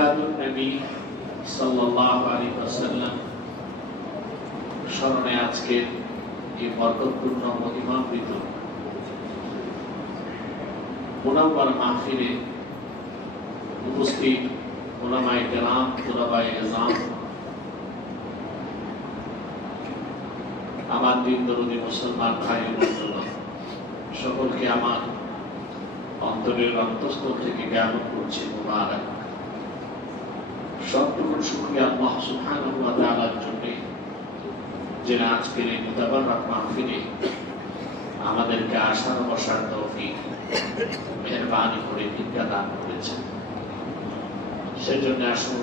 মিলাদুন নবী সাল্লাল্লাহু আলাইহি ওয়াসাল্লাম স্মরণে আজকের এই বরকতপূর্ণ মহিমান্বিত মুনাওয়ার মাহফিলে উপস্থিত উলামায়ে কেরাম, তুলাবায়ে ইলম, আমার দিন দরদি মুসলমান ভাই ও বন্ধুরা, সকলকে আমার অন্তরের অন্তঃস্থল থেকে জ্ঞাপন করছি মুবারক। সবটুকু শুকরিয়া আল্লাহ সুবহানাহু ওয়া তাআলার জন্য, যিনি আজকের এই মুতাবারক মাহফিলে আমাদেরকে আসার বসার তৌফিক মেহেরবানি করে ভিক্ষা দান করেছেন। সেজন্য আসুন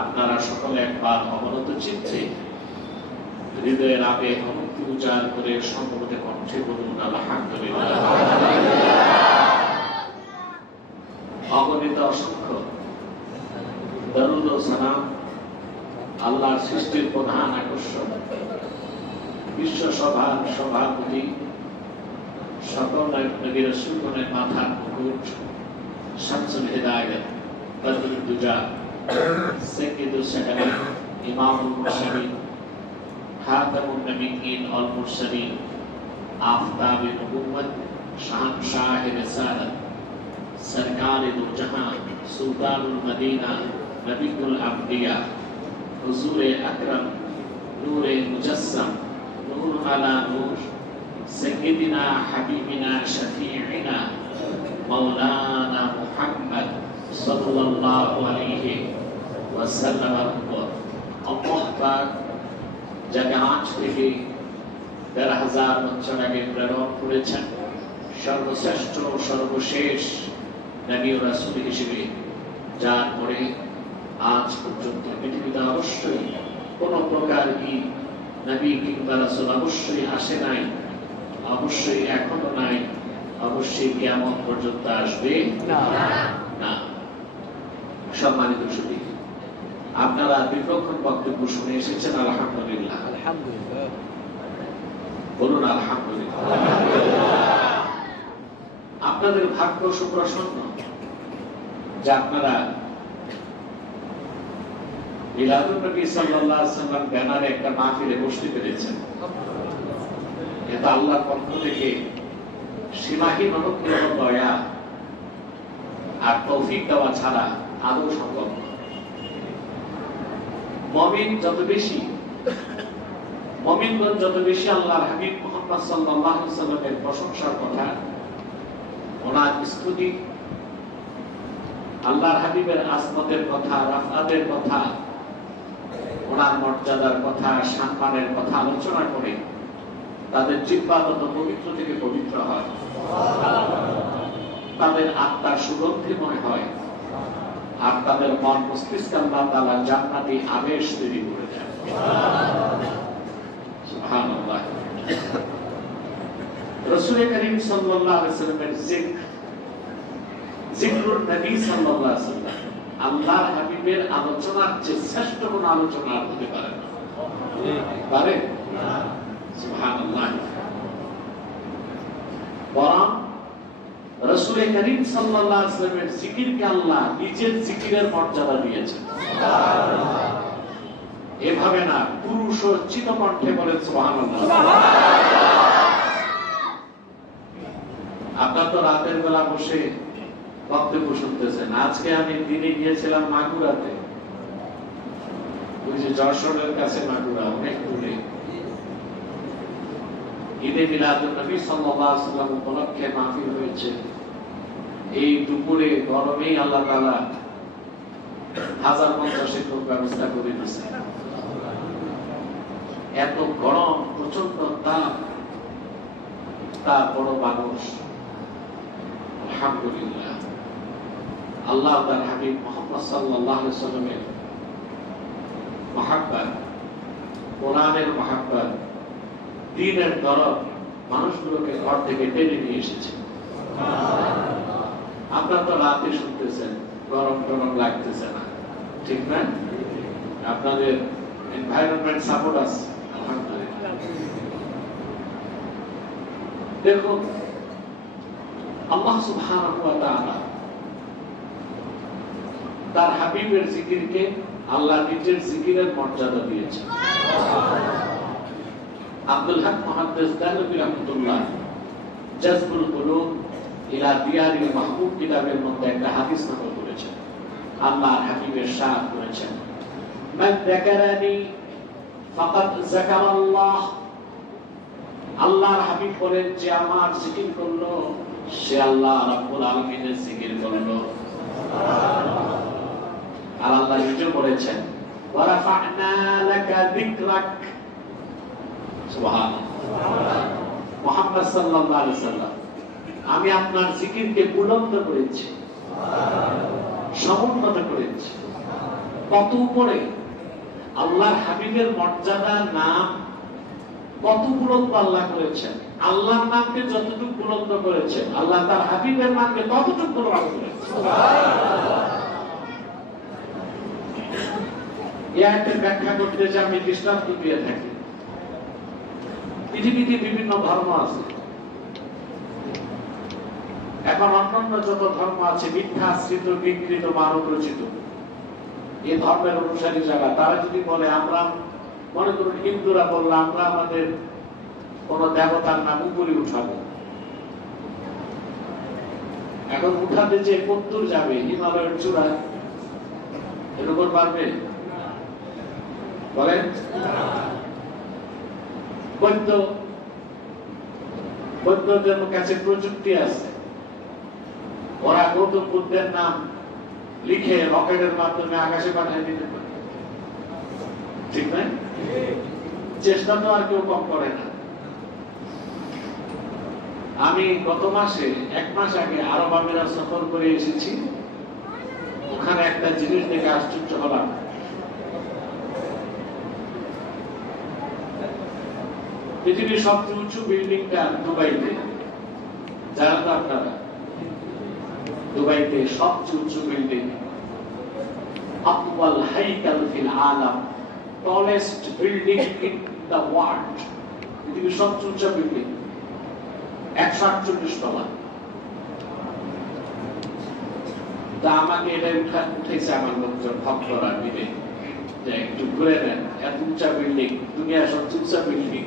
আপনারা সকলে একবার অবনত চিত্তে হৃদয়ের আবেগ অনুভূতি উজাড় করে সম্ভবত কণ্ঠে বলুন আলহামদুলিল্লাহ। অগণিত অসংখ্য দরুদ ও সালাম আল্লাহর সৃষ্টির প্রধান আকর্ষণ, বিশ্ব সভার সভাপতি, সকল নবী রাসূলগণের মাথার মুকুট, শামসুল হিদায়াত, বদরুদ দুজা, সাইয়্যিদুস সাহাবা, ইমামুল মুরসালিন, খাতামুন নবিয়্যিন ওয়াল মুরসালিন, আফতাবে নবুওয়াত, শাহনশাহে রিসালাত, সরকারে দু জাহান, সুলতানুল মদিনা, নবিয়ুল আম্বিয়া, হুজুরে আকরাম, নূরে মুজাসসাম, নূর আলা নূর, সাইয়্যিদিনা হাবিবিনা শফিঈনা মাওলানা মুহাম্মদ সাল্লাল্লাহু আলাইহি ওয়াসাল্লাম। আল্লাহ পাক যাকে আজ থেকে ১৩,০০০ বছর আগে প্রেরণ করেছেন সর্বশ্রেষ্ঠ সর্বশেষ নবী ও রাসূল হিসেবে, যার পরে আজ পর্যন্ত পৃথিবীতে অবশ্যই কোন প্রকার কি নবী কিংবা রাসূল অবশ্যই আসে নাই, অবশ্যই এখনো নাই, অবশ্যই কিয়ামত পর্যন্ত আসবে না। সম্মানিত সুধী, আপনারা দীর্ঘক্ষণ বক্তব্য শুনে এসেছেন, আলহামদুলিল্লাহ। বলুন আলহামদুলিল্লাহ। আপনাদের ভাগ্য সুপ্রসন্ন যে আপনারা মিলাদুন নবী সাল্লাল্লাহু আলাইহি ওয়াসাল্লাম ব্যানারে একটা মাহফিলে বসতে পেরেছেন। এটা আল্লাহর পক্ষ থেকে সীমাহীন অনুগ্রহ, দয়া আর তৌফিক দেওয়া ছাড়া আদৌ সম্ভব নয়। মুমিনগণ যত বেশি আল্লাহর হাবিব মুহাম্মদ সাল্লাল্লাহু আলাইহি ওয়াসাল্লামের প্রশংসার কথা, ওনার স্তুতি, আল্লাহর হাবিবের আজমতের কথা, রাফাতের কথা, ওনার মর্যাদার কথা, সম্মানের কথা আলোচনা করে তাদের জিহ্বা তত পবিত্র থেকে পবিত্র হয়, তাদের আত্মার সুগন্ধিময় হয়, আর তাদের মন মস্তিষ্কে আল্লাহ তাআলা জান্নাতি আবেশ তৈরি করে দেন। সুবহানাল্লাহ। রাসূল করিম সাল্লাল্লাহু আলাইহি ওয়াসাল্লামের জিকরুন নবী সাল্লাল্লাহু আলাইহি ওয়াসাল্লাম আল্লাহর হাবিবের আলোচনার চেয়ে শ্রেষ্ঠ কোন আলোচনা হতে পারে না। পারে? সুবহানাল্লাহ। বরং রাসূল করিম সাল্লাল্লাহু আলাইহি ওয়াসাল্লামের জিকিরকে আল্লাহ নিজের জিকিরের মর্যাদা দিয়েছেন। সুবহানাল্লাহ। এভাবে না, পুরুষ ও চিতকণ্ঠে বলেন সুবহানাল্লাহ। আপনারা তো রাতের বেলা বসে বক্তব্য শুনতেছেন। আজকে আমি দিনে গিয়েছিলাম মাগুরাতে, ওই যে যশোরের কাছে মাগুরা, অনেক দূরে। ঈদে মিলাদুন নবী সাল্লাল্লাহু আলাইহি ওয়াসাল্লাম উপলক্ষে মাহফিল হয়েছে। এই দুপুরে গরমেই আল্লাহ তাআলা 1050 লোক ব্যবস্থা করে দিয়েছেন। এত গরম, প্রচন্ড তাপ, তারপরও মানুষ আলহামদুলিল্লাহ আল্লাহ তার হাবিব মুহাম্মদ সাল্লাল্লাহু আলাইহি ওয়াসাল্লামের মহব্বত, কোরআনের মহব্বত, দ্বীনের দরদ মানুষগুলোকে ঘর থেকে টেনে নিয়ে এসেছে। আপনারা তো রাতে শুনতেছেন, গরম গরম লাগতেছে না, ঠিক না? আপনাদের এনভায়রনমেন্ট সাপোর্ট আছে, আলহামদুলিল্লাহ। দেখুন, আল্লাহ সুবহানাহু ওয়া তাআলা তার হাবিবের জিকিরকে আল্লাহ নিজের জিকিরের মর্যাদা দিয়েছে। আব্দুল হক মুহাদ্দিস দানবী রাহমাতুল্লাহ জাযবুল কুলুব ইলা দিয়ারিল মাহবুব কিতাবের মধ্যে একটা হাদিস নকল করেছেন। আল্লাহর হাবিবের শান করেছেন, মান যাকারানি ফাকাদ যাকারাল্লাহ। আল্লাহর হাবিব বলেন, যে আমার জিকির করলো সে আল্লাহ রাব্বুল আলামিনের জিকির করলো। আর আল্লাহ নিজে বলেছেন, ওয়া রাফা'না লাকা যিকরাক। সুবহানাল্লাহ। মুহাম্মদ সাল্লাল্লাহু আলাইহি ওয়াসাল্লাম, আমি আপনার জিকিরকে বুলন্দ করেছি, সমুন্নত করেছি। কত উপরে আল্লাহর হাবিবের মর্যাদা, নাম কত বুলন্দ আল্লাহ করেছেন। আল্লাহর নামকে যতটুকু বুলন্দ করেছেন, আল্লাহ তার হাবিবের নামকে ততটুকু বুলন্দ করেছেন। এই আয়াতের ব্যাখ্যা করতে যে আমি দৃষ্টান্ত দিয়ে থাকি। পৃথিবীতে বিভিন্ন ধর্ম আছে, এখন অন্যান্য যত ধর্ম আছে মিথ্যাশ্রিত, বিকৃত, মানব রচিত, এই ধর্মের অনুসারী যারা, তারা যদি বলে, আমরা মনে করুন হিন্দুরা বললো আমরা আমাদের কোন দেবতার নাম উপরে উঠাবো, এখন উঠাতে যে কত্তুর যাবে হিমালয়ের চূড়ায়, এর উপর পারবে? বলেন। বৌদ্ধদের কাছে প্রযুক্তি আছে, ওরা গৌতম বুদ্ধের নাম লিখে রকেটের মাধ্যমে আকাশে পাঠিয়ে দিতে পারে, ঠিক না? চেষ্টা তো আর কেউ কম করে না। আমি গত মাসে, 1 মাস আগে আরব আমিরাত সফর করে এসেছি। ওখানে একটা জিনিস দেখে আশ্চর্য হলাম। পৃথিবীর সবচেয়ে উঁচু বিল্ডিংটা দুবাইতে, জানেন তো আপনারা? দুবাইতে সবচেয়ে উঁচু বিল্ডিং, আতওয়াল হাইকাল ফিল আলাম, tallest building in the world, পৃথিবীর সবচেয়ে উঁচু বিল্ডিং 148 তলা। তা আমাকে এটা উঠেছে আমার লোকজন, ভক্তরা মিলে, যে একটু ঘুরে নেন, এত উঁচা বিল্ডিং, দুনিয়ার সবচেয়ে উঁচা বিল্ডিং,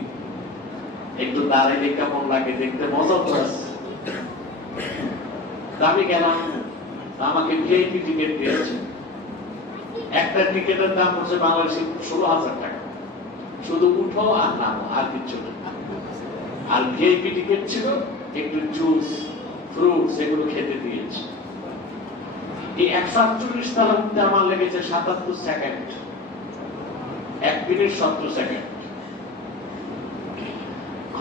একটু দাঁড়াইলে কেমন লাগে, দেখতে মজা তো আছে। আমি গেলাম, আমাকে ভিআইপি টিকিট দিয়েছে। একটা টিকিটের দাম হচ্ছে বাংলাদেশে 16,000 টাকা, শুধু উঠো আর নামো, আর কিচ্ছু না। আর ভিআইপি টিকিট ছিল একটু জুস, ফ্রুটস, এগুলো খেতে দিয়েছে। এই 148 তলা উঠতে আমার লেগেছে 77 সেকেন্ড, 1 মিনিট 70 সেকেন্ড।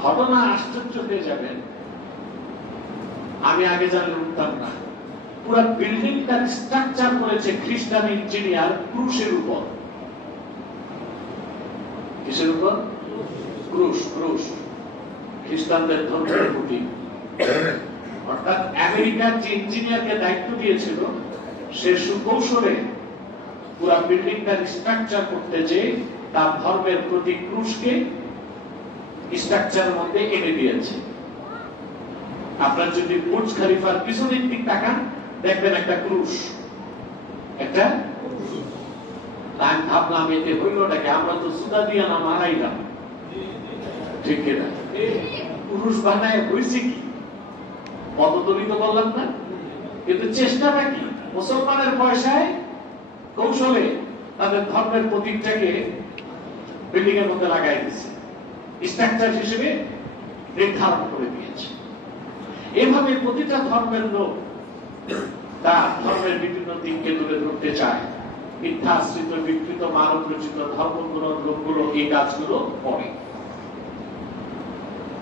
ঘটনা আশ্চর্য হয়ে যাবেন, আমি আগে জানলে উঠতাম না। পুরো বিল্ডিংটা স্ট্রাকচার করেছে খ্রিস্টান ইঞ্জিনিয়ার ক্রুশের উপর। কিসের উপর? ক্রুশ। ক্রুশ খ্রিস্টানদের ধর্মের প্রতীক। অর্থাৎ আমেরিকার যে ইঞ্জিনিয়ারকে দায়িত্ব দিয়েছিল, সে সুকৌশলে পুরো বিল্ডিংটার স্ট্রাকচার করতে যে তার ধর্মের প্রতীক ক্রুশকে স্ট্রাকচারের মধ্যে এনে দিয়েছে। আপনার যদি বুর্জ খলিফার পিছনের দিক তাকান, দেখবেন একটা ক্রুশ, একটা। আমি ভাবলাম এতে হইলটাকে, আমরা তো সুদা দিয়া না মারাইলাম, ঠিক কিনা? ক্রুশ বানায় হয়েছে কি? পদদলিত বললাম না, কিন্তু চেষ্টাটা কি? মুসলমানের পয়সায় কৌশলে তাদের ধর্মের প্রতীকটাকে বিল্ডিং এর মধ্যে লাগাই দিচ্ছে, স্ট্রাকচার হিসেবে নির্ধারণ করে দিয়েছে। এভাবে প্রতিটা ধর্মের লোক তার ধর্মের বিভিন্ন দিককে তুলে ধরতে চায়। মিথ্যাশ্রিত, বিকৃত, মানব রচিত ধর্মগুলোর লোকগুলো এই কাজগুলো করে।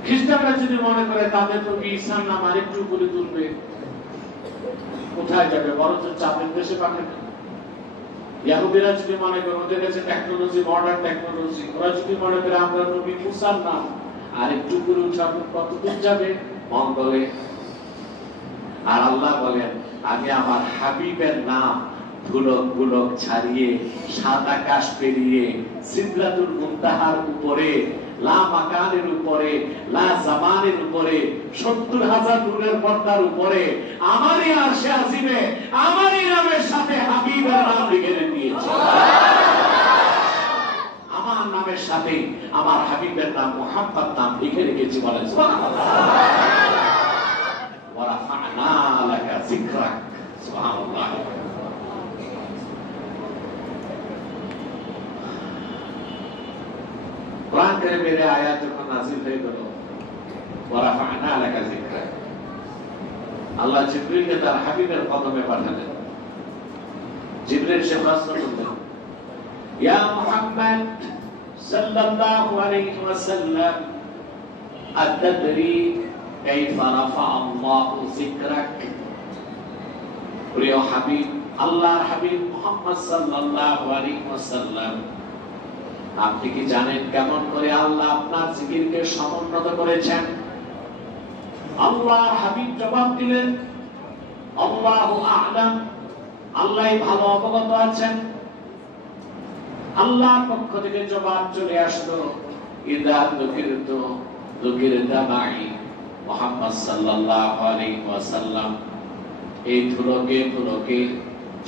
খ্রিস্টানরা যদি মনে করে তাদের তো ঈসার নাম আরেকটু করে তুলবে, কোথায় যাবে? বরঞ্চ চাঁদের দেশে পাঠাবে। ইহুদিরা যদি মনে করে ওদের কাছে টেকনোলজি, মডার্ন টেকনোলজি, ওরা যদি মনে করে আমরা নবী মুসার নাম আরেকটু করে উঠাবো, কতদূর যাবে? মঙ্গলে। আর আল্লাহ বলেন, আমি আমার হাবিবের নাম ধুলক গুলক ছাড়িয়ে, সাত আকাশ পেরিয়ে, সিদরাতুল মুনতাহার উপরে, লা মাকানের উপরে, লা জামানের উপরে, 70,000 নূরের পর্দার উপরে, আমারই আরশে আজিমে আমারই নামের সাথে হাবিবের লিখে দিয়েছি। আমার নামের সাথে আমার হাবিবের নাম মুহাম্মদ নাম লিখে রেখেছি। বলেন সুবহানাল্লাহ। ওয়া রাফা'না লাকা যিকরাক। সুবহানাল্লাহ। কোরআন কারীমের আয়াত যখন নাযিল হয়ে গেল, ওয়া রাফা'না লাকা যিকরাক, আল্লাহ জিবরিলকে তার হাবিবের কদমে পাঠালেন। জিবরিল সে প্রশ্ন করলেন, ইয়া মুহাম্মদ সাল্লাল্লাহু আলাইহি ওয়াসাল্লাম, আতাদরি কাইফা রাফা আল্লাহু যিকরাক? প্রিয় হাবিব, আল্লাহর হাবিব মুহাম্মদ সাল্লাল্লাহু আলাইহি ওয়াসাল্লাম, আপনি কি জানেন কেমন করে আল্লাহ আপনার জিকিরকে সমুন্নত করেছেন? আল্লাহর হাবিব জবাব দিলেন, আল্লাহু আ'লাম, আল্লাহ ভালো অবগত আছেন। আল্লাহর পক্ষ থেকে জবাব চলে আসলো, ইদা যুকিরতা মাই মুহাম্মদ সাল্লাল্লাহু আলাইহি ওয়াসাল্লাম, এই ধুলোকে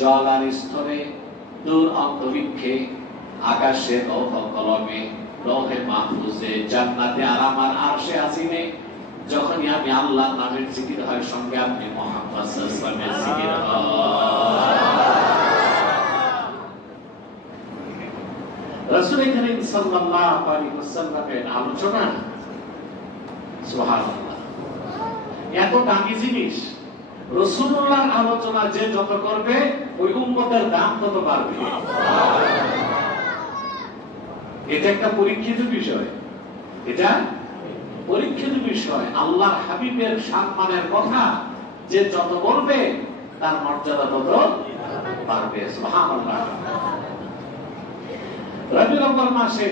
জল আর স্থলে, দূর অন্তরিক্ষে, আকাশে, লৌহ কলমে, লৌহে মাহফুজে, জান্নাতে আর আমার আরশে আজিমে যখনই আমি আল্লাহর নামের জিকির হয়, সঙ্গে আপনি মুহাম্মদ সাল্লাল্লাহু আলাইহি ওয়াসাল্লামের জিকির হয়। রাসূল করিম সাল্লাল্লাহু আলাইহি ওয়াসাল্লামের আলোচনা, সুবহানাল্লাহ, এত দামি জিনিস। রাসূলুল্লাহর আলোচনা যে যত করবে, ওই উম্মতের দাম তত বাড়বে। এটা একটা পরীক্ষিত বিষয়। এটা পরীক্ষিত বিষয়। আল্লাহর হাবিবের সম্মানের কথা যে যত বলবে, তার মর্যাদা তত বাড়বে। সুবহানাল্লাহ। রবিউল আউয়াল মাসে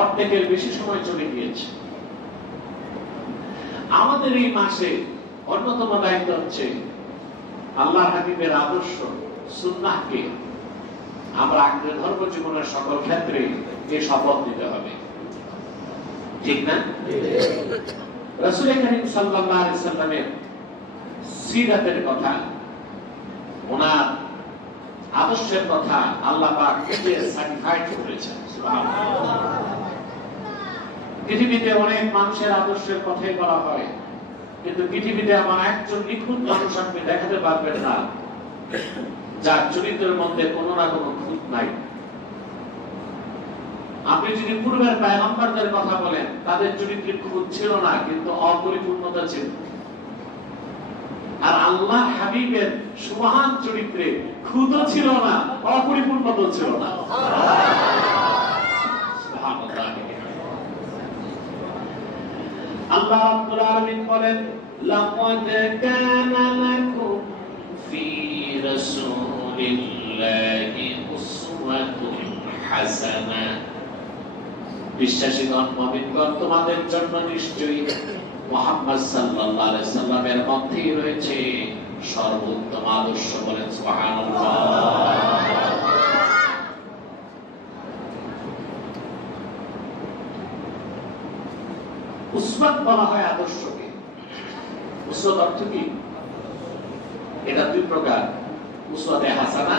অর্ধেকের বেশি সময় চলে গিয়েছে। আমাদের এই মাসে অন্যতম দায়িত্ব হচ্ছে আল্লাহর হাবিবের আদর্শ সুন্নাহকে আমরা আঁকড়ে ধর্ম জীবনের সকল ক্ষেত্রে এই শপথ নিতে হবে, ঠিক না? রাসূল করিম সাল্লাল্লাহু আলাইহি ওয়াসাল্লামের সিরাতের কথা, ওনার আদর্শের কথা আল্লাহ পাক নিজে সার্টিফাইড করেছেন। সুবহানাল্লাহ। পৃথিবীতে অনেক মানুষের আদর্শের কথাই বলা হয়, কিন্তু পৃথিবীতে আমার একজন নিখুঁত মানুষ আপনি দেখাতে পারবেন না যার চরিত্রের মধ্যে কোনো না কোনো খুঁত নাই। আপনি যদি পূর্বের পয়গম্বরদের কথা বলেন, তাদের চরিত্রে খুঁত ছিল না, কিন্তু অপরিপূর্ণতা ছিল। আর আল্লাহ হাবিবের সুবহান চরিত্রে খুঁত ছিল না, অপরিপূর্ণতা ছিল না। সুবহানাল্লাহ। আল্লাহ রাব্বুল আলামিন বলেন, লাকাদ কানা লাকুম ফি রাসূলিল্লাহি উসওয়াতুন হাসানাহ। বিশ্বাসীগণ, মুমিনগণ, তোমাদের জন্য নিশ্চয়ই মুহাম্মদ সাল্লাল্লাহু আলাইহি সাল্লামের মধ্যেই রয়েছে সর্বোত্তম আদর্শ। বলেন সুবহানাল্লাহ। উসওয়াত বলা হয় আদর্শকে। উসওয়াত অর্থ কি? এটা দুই প্রকার, উসওয়াতে হাসানা,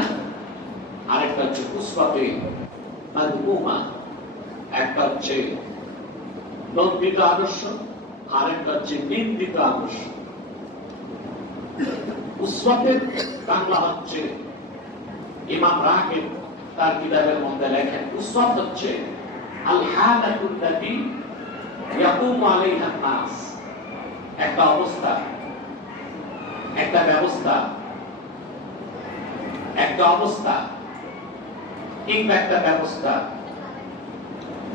আরেকটা হচ্ছে উসওয়াতে মাযমুমা। একটা হচ্ছে নন্দিত আদর্শ, আরেকটা হচ্ছে নিন্দিত আদর্শ। উসওয়াতের বাংলা হচ্ছে, ইমাম রাগিব তার কিতাবের মধ্যে লেখেন, উসওয়াত হচ্ছে আল হালাতুল্লাতী ইয়াকুমু আলাইহা নাস। একটা অবস্থা, একটা ব্যবস্থা, একটা অবস্থা কিংবা একটা ব্যবস্থা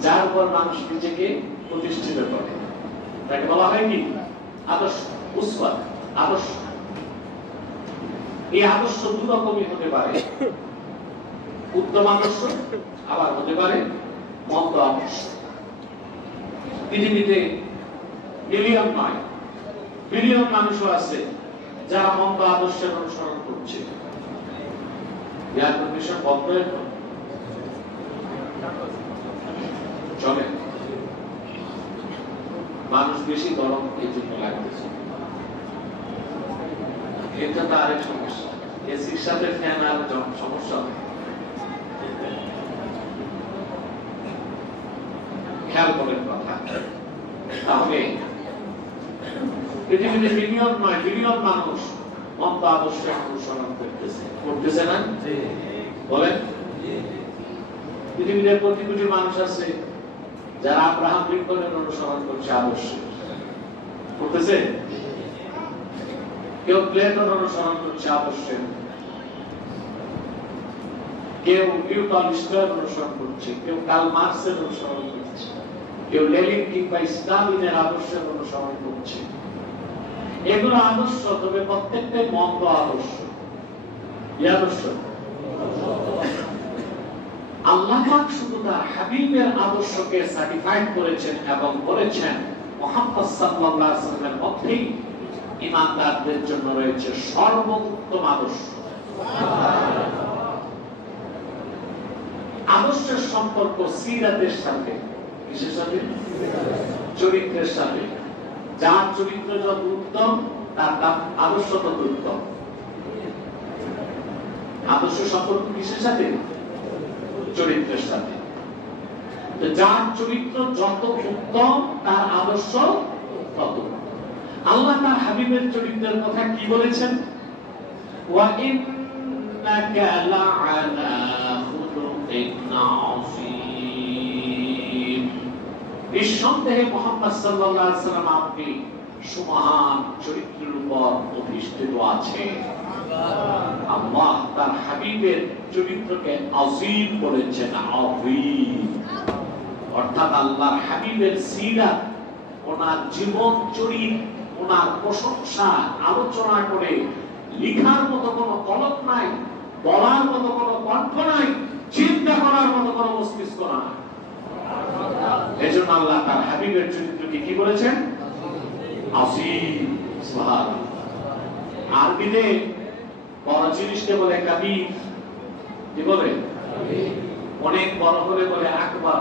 যার উপর মানুষ নিজেকে প্রতিষ্ঠিত করে, তাকে বলা হয় কি? আদর্শ, উসওয়াত, আদর্শ। এই আদর্শ দু রকমই হতে পারে, উত্তম আদর্শ, আবার হতে পারে মন্দ আদর্শ। পৃথিবীতে মিলিয়ন নয়, বিলিয়ন মানুষও আছে যারা মন্দ আদর্শের অনুসরণ করছে। এয়ার কন্ডিশন বন্ধ এখন চলে, মানুষ বেশি গরম এই জন্য লাগতেছে। এটা তো আরেক সমস্যা। এসির সাথে ফ্যান আর সমস্যা খেয়াল করেন কথা। তাহলে পৃথিবীতে বিলিয়ন নয় বিলিয়ন মানুষ মত আদর্শ অনুসরণ করতেছে না? বলেন, পৃথিবীতে কোটি কোটি মানুষ আছে যারা আব্রাহাম লিঙ্কনের অনুসরণ করছে, আদর্শ করতেছে। কেউ প্লেটোর অনুসরণ করছে আদর্শে, কেউ নিউটন স্টার অনুসরণ করছে, কেউ কার্ল মার্কসের অনুসরণ করছে, কেউ লেনিন কিংবা স্টালিনের আদর্শের অনুসরণ করছে। এগুলো আদর্শ, তবে প্রত্যেকটাই মন্দ আদর্শ। কি আদর্শ? আল্লাহ পাক শুধু তার হাবিবের আদর্শকে সার্টিফাইড করেছেন এবং বলেছেন মুহাম্মদ সাল্লাল্লাহু আলাইহি ওয়াসাল্লামের মধ্যেই ঈমানদারদের জন্য রয়েছে সর্বোত্তম আদর্শ। আদর্শের সম্পর্ক সিরাতের সাথে, কিসের সাথে? চরিত্রের সাথে। যার চরিত্র যত উত্তম তার আদর্শ তত উত্তম। আদর্শ সম্পর্ক কিসের সাথে? চরিত্রের সাথে। যার চরিত্র যত উত্তম তার আদর্শ তত। আল্লাহ তার হাবিবের চরিত্রের কথা কি বলেছেন? ওয়া ইন্নাকা লাআলা খুলুকিন আযীম। নিঃসন্দেহে মুহাম্মদ সাল্লাল্লাহু আলাইহি ওয়াসাল্লাম আপনি সুমহান চরিত্রের উপর অধিষ্ঠিত আছেন। আল্লাহ তার হাবিবের চরিত্রকে আযীম বলেছেন, আযীম। অর্থাৎ আল্লাহর হাবিবের সিরাত, ওনার জীবন চরিত্র, ওনার প্রশংসা আলোচনা করে লিখার মতো কোনো কলম নাই, বলার মতো কোনো কণ্ঠ নাই, চিন্তা করার মতো কোনো মস্তিষ্ক নাই। এজন্য আল্লাহ তার হাবিবের চরিত্রকে কি বলেছেন? আযীম। সুবহানাল্লাহ। আরবিতে বড় জিনিসকে বলে কাবীর। কি বলে? অনেক বড় হলে বলে আকবার।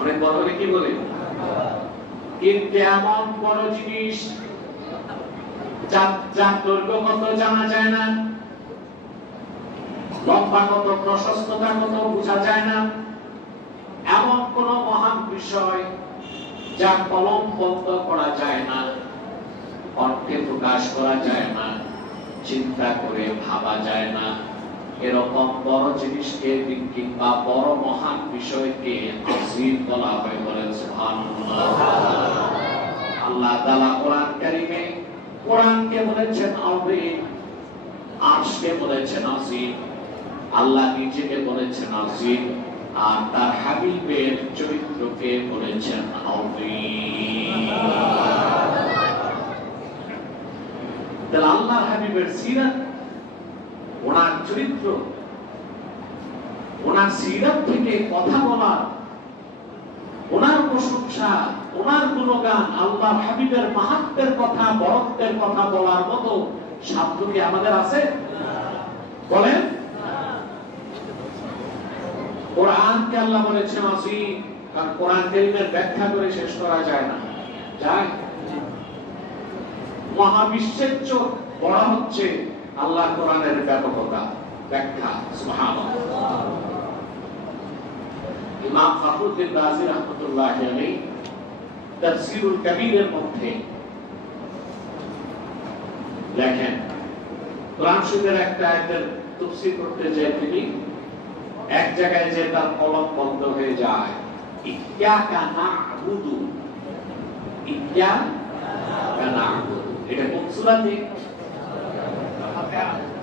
অনেক বড় হলে কি বলে? কিন্তু এমন বড় জিনিস যার দৈর্ঘ্য কত জানা যায় না, লম্বা কত, প্রশস্ততা কত বোঝা যায় না, এমন কোন মহান বিষয় যা কলম বন্ধ করা যায় না, অর্থে প্রকাশ করা যায় না, চিন্তা করে ভাবা যায় না, এরকম বড় জিনিসকে কিংবা বড় মহান বিষয়কে আযীম বলা হয়। বলেন সুবহানাল্লাহ। আল্লাহ তাআলা কোরআন কারীমে কোরআনকে বলেছেন আযীম, আরশকে বলেছেন আযীম, আল্লাহ নিজেকে বলেছেন আযীম, আর তার হাবিবের চরিত্রকে বলেছেন আযীম। তাহলে আল্লাহর হাবিবের সিরাত, ওনার চরিত্র, ওনার সিরাত থেকে কথা বলা, ওনার প্রশংসা, ওনার গুণগান, আল্লাহর হাবিবের মাহাত্ম্যের কথা, বরত্বের কথা বলার মতো সাধ্য কি আমাদের আছে? বলেন। কোরআনকে আল্লাহ বলেছেন আযীম, কারণ কোরআন কারীমের ব্যাখ্যা করে শেষ করা যায় না। যায়? মহাবিশ্বের চোখ বড় হচ্ছে আল্লাহ কোরআনের ব্যাপকতা, ব্যাখ্যা। সুবহানাল্লাহ। ইমাম ফখরুদ্দিন রাজি রাহমাতুল্লাহি আলাইহি তাফসীরুল কবীরের মধ্যে লেখেন, কোরআন শরীফের একটা আয়াতের তাফসীর করতে যায় তিনি, এক জায়গায় যে তার কলম বন্ধ হয়ে যায়, ইয়্যাকা না'বুদু, ইয়্যাকা না'বুদু। এটা কোন সূরাতে?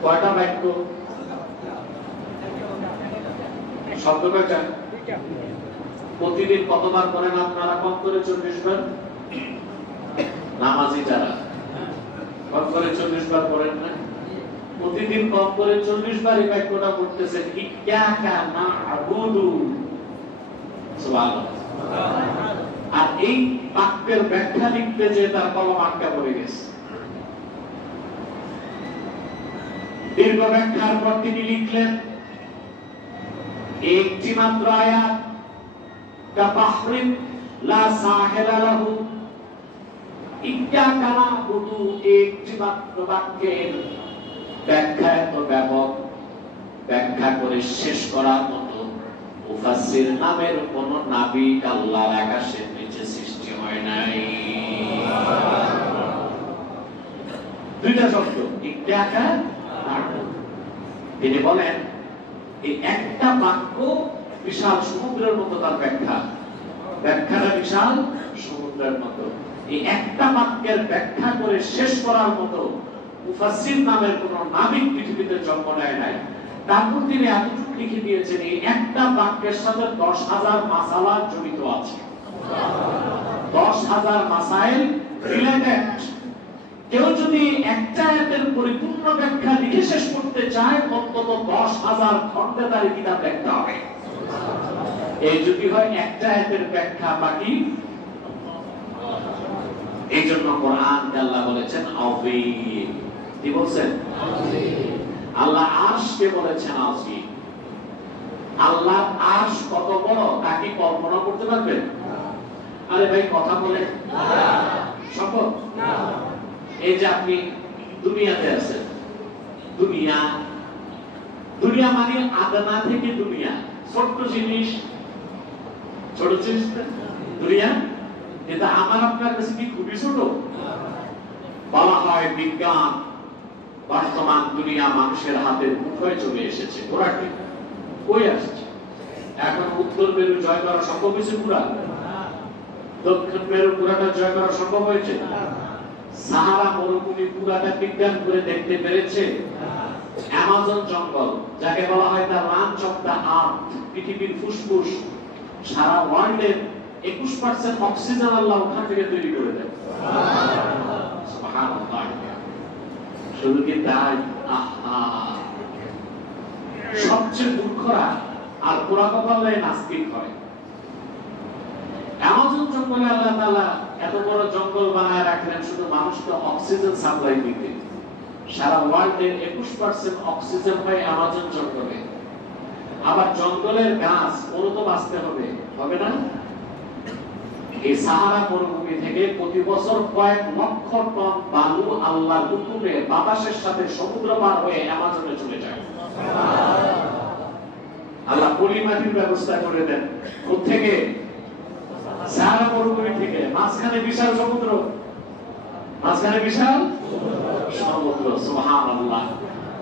কয়টা বাক্য? শব্দ কয়টা? প্রতিদিন কতবার করেন আপনারা? কম করে 40 বার। নামাজি যারা কম করে 40 বার করেন না? প্রতিদিন কম করে 40 বার এই বাক্যটা পড়তেছেন, ইয়্যাকা না'বুদু। সুবহানাল্লাহ। আর এই বাক্যের ব্যাখ্যা লিখতে যে তার কলম আটকা পড়ে গেছে। দীর্ঘ ব্যাখ্যার পর তিনি লিখলেন, একটি মাত্র আয়াত, কাবাহরিন লা সাহিলা লাহু, ইয়্যাকা না'বুদু, একটি মাত্র বাক্যের ব্যাখ্যা এত ব্যাপক, ব্যাখ্যা করে শেষ করার মতো মুফাসসির নামের কোন নাবিক আল্লাহর আকাশের নিচে সৃষ্টি হয় নাই। দুইটা শব্দ, ইত্তাকা আর তিনি বলেন এই একটা বাক্য বিশাল সমুদ্রের মতো, তার ব্যাখ্যাটা বিশাল সমুদ্রের মতো। এই একটা বাক্যের ব্যাখ্যা করে শেষ করার মতো মুফাসসির নামের কোন নাবিক পৃথিবীতে জন্ম নেয় নাই। তারপর তিনি এতটুকু লিখে দিয়েছেন এই একটা বাক্যের সাথে 10,000 মাসালা জড়িত আছে। 10,000 মাসাইল রিলেটেড। কেউ যদি একটা আয়াতের পরিপূর্ণ ব্যাখ্যা লিখে শেষ করতে চায়, অন্তত 10,000 খণ্ডে তার কিতাব লিখতে হবে। এই যদি হয় একটা আয়াতের ব্যাখ্যা বাকি। এই জন্য কোরআনকে আল্লাহ বলেছেন আযীম। কি বলছেন? আল্লাহ আরশকে বলেছেন আযীম। আল্লাহ আরশ কত বড় তা কি কল্পনা করতে পারবেন? আরে ভাই কথা বলে সম্ভব না। এই যে আপনি দুনিয়াতে আছেন, দুনিয়া মানে আদনা থেকে দুনিয়া, ছোট্ট জিনিস দুনিয়া। এটা আমার আপনার কাছে কি খুবই ছোট? বলা হয় বিজ্ঞান বর্তমান দুনিয়া মানুষের হাতের মুঠোয় চলে এসেছে। ওরা কি কই আসছে? এখন উত্তর মেরু জয় করা সম্ভব হয়েছে পুরা? দক্ষিণ মেরু পুরাটা জয় করা সম্ভব হয়েছে? সাহারা মরুভূমি পুরাটা বিজ্ঞান করে দেখতে পেরেছে? অ্যামাজন জঙ্গল, যাকে বলা হয় the lunch of the earth, পৃথিবীর ফুসফুস, সারা ওয়ার্ল্ডের 21% অক্সিজেন আল্লাহ ওখান থেকে তৈরি করে দেয়। সুবহানাল্লাহ। শুধু কি তাই? সবচেয়ে মূর্খরা আর পোড়া কপালে নাস্তিক হয়। অ্যামাজন জঙ্গলে আল্লাহ তাআলা এত বড় জঙ্গল বানায় রাখলেন শুধু মানুষকে অক্সিজেন সাপ্লাই দিতে। সারা ওয়ার্ল্ডের 21% অক্সিজেন হয় অ্যামাজন জঙ্গলে। আবার জঙ্গলের গাছ ওরও তো বাঁচতে হবে না? এই সাহারা মরুভূমি থেকে প্রতি বছর কয়েক লক্ষ টন বালু আল্লাহর হুকুমে বাতাসের সাথে সমুদ্র পার হয়ে অ্যামাজনে চলে যায়। আল্লাহ পলি মাটির ব্যবস্থা করে দেন। কোত্থেকে? সাহারা মরুভূমি থেকে। মাঝখানে বিশাল সমুদ্র, সুবহানাল্লাহ।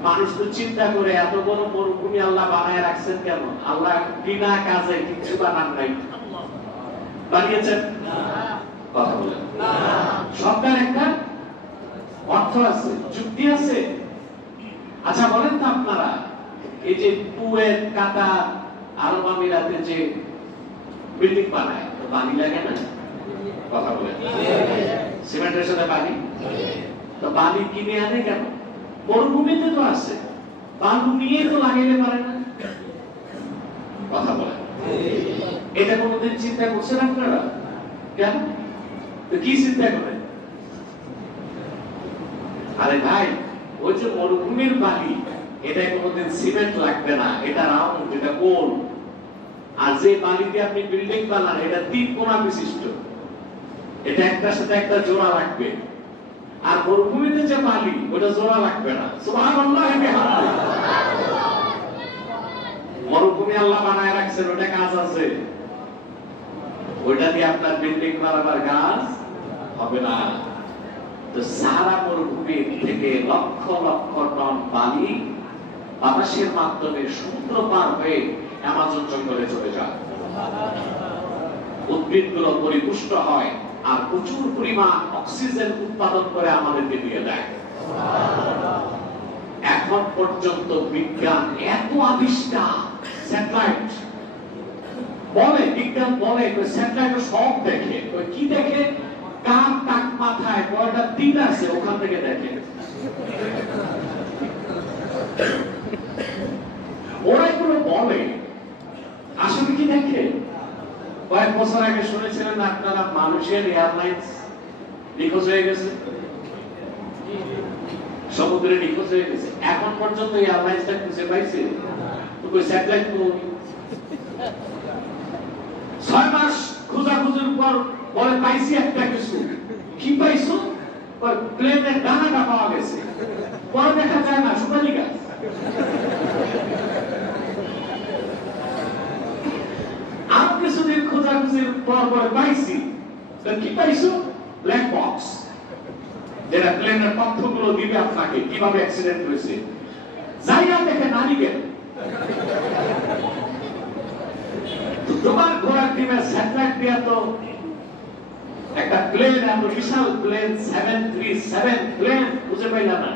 মানুষ তো চিন্তা করে এত বড় মরুভূমি আল্লাহ বানায় রাখছেন কেন? আল্লাহ বিনা কাজে কিছু বানান নাই, বানিয়েছেন? কথা বলেন। সবটার একটা অর্থ আছে, যুক্তি আছে। আচ্ছা বলেন তো আপনারা, এই যে কুয়েত, কাতার, আরব আমিরাতে যে বিল্ডিং বানায়, বালি লাগে না? কথা বলেন। সিমেন্টের সাথে বালি, তো বালি কিনে আনে কেন? মরুভূমিতে তো আছে, বালু নিয়ে তো লাগাইতে পারে না। কথা বলেন। এটা কোনদিন চিন্তা করছেন আপনারা? কেন? তো কি চিন্তা করেন? আরে ভাই, ওই যে মরুভূমির বালি, এটা কোনদিন সিমেন্ট লাগবে না, এটা রাউন্ড, এটা গোল। আর যে বালিতে আপনি বিল্ডিং বানান, এটা 3 কোণা বিশিষ্ট, এটা একটার সাথে একটা জোড়া রাখবে। আর মরুভূমিতে যে বালি, ওটা জোড়া লাগবে না। সুবহানাল্লাহ। মরুভূমি আল্লাহ বানায় রাখছেন, ওটা কাজ আছে, ওইটা দিয়ে আপনার বিল্ডিং বানাবার কাজ হবে না। তো সাহারা মরুভূমি থেকে লক্ষ লক্ষ টন বালি বাতাসের মাধ্যমে সমুদ্র পার হয়ে অ্যামাজন জঙ্গলে চলে যায়। উদ্ভিদগুলো পরিপুষ্ট হয় আর প্রচুর পরিমাণ অক্সিজেন উৎপাদন করে আমাদেরকে দিয়ে দেয়। এখন পর্যন্ত বিজ্ঞান এত আবিষ্কার, স্যাটেলাইট বলে, বিজ্ঞান বলে স্যাটেলাইট সব দেখে। কি দেখে? কার টাক মাথায় কয়টা তিল আছে ওখান থেকে দেখে। ওরা এগুলো বলে, আসলে কি দেখে? কয়েক বছর আগে শুনেছিলেন আপনারা মালয়েশিয়ার এয়ারলাইন্স নিখোঁজ হয়ে গেছে, সমুদ্রে নিখোঁজ হয়ে গেছে। এখন পর্যন্ত এয়ারলাইন্সটা খুঁজে পাইছে? স্যাটেলাইট 6 মাস খোঁজাখুঁজির পর বলে পাইছি একটা কিছু। কি পাইছো? প্লেনের ডানাটা পাওয়া গেছে। পরে দেখা যায় না, সোনালী গাছ। কি পাইছো? ব্ল্যাক বক্স, যেটা প্লেনের তথ্যগুলো দিবে আপনাকে কিভাবে অ্যাক্সিডেন্ট হয়েছে। জায়গা দেখে না নিবেন। তোমার ঘোড়ার টিমের স্যাটেলাইট দিয়ে তো একটা প্লেন, এত বিশাল প্লেন 737 প্লেন খুঁজে পাইলাম না।